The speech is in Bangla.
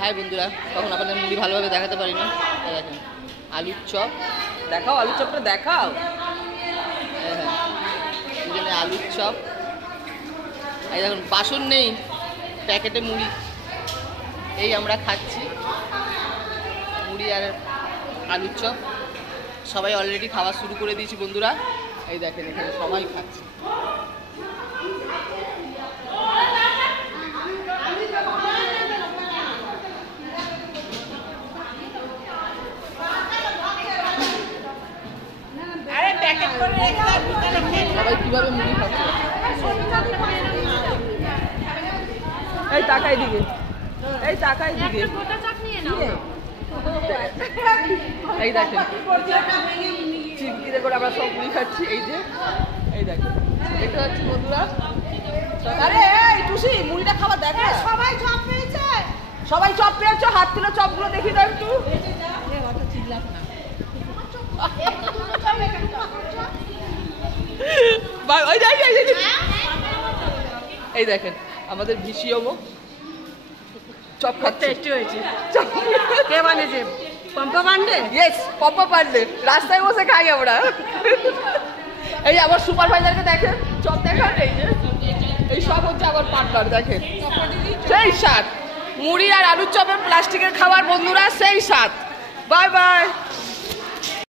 হ্যাঁ বন্ধুরা, তখন আপনাদের মুড়ি ভালোভাবে দেখাতে পারি না। দেখেন আলুর চপ, দেখাও আলুর চপটা দেখাও। হ্যাঁ হ্যাঁ, এখানে আলুর চপ। এই দেখুন বাসন নেই, প্যাকেটে মুড়ি। এই আমরা খাচ্ছি মুড়ি আর আলুর চপ। সবাই অলরেডি খাওয়া শুরু করে দিয়েছি বন্ধুরা। এই দেখেন এখানে সবাই খাচ্ছে। সবাই কিভাবে মুড়ি খাচ্ছে। এই টাকাই দিকে, এই টাকাই দিকে। এই দেখেন চিমকিতে করে আমরা সব মুড়ি খাচ্ছি। এই যে এই দেখেন, এটা হচ্ছে বন্ধুরা। আরে এই টুসি মুড়িটা খাবার দেখে। সবাই চপ পেয়েছে, সবাই চপ পেয়েছো, হাত তুলে চপগুলো দেখি দাও একটু। এই দেখেন আমাদের ভিসিওমো চপ খাচ্ছে। টেস্টি হয়েছে। কে বানিয়েছে? পম্পা পান্ডে। ইয়েস, পম্পা পান্ডে। রাস্তায় বসে খাই আমরা। এই আবার সুপারভাইজারকে দেখেন, চপ দেখান। এই যে এই সব হচ্ছে আবার পার্টনার। দেখেন সেই স্বাদ মুড়ি আর আলুর চপের প্লাস্টিকের খাবার বন্ধুরা, সেই স্বাদ। Bye bye.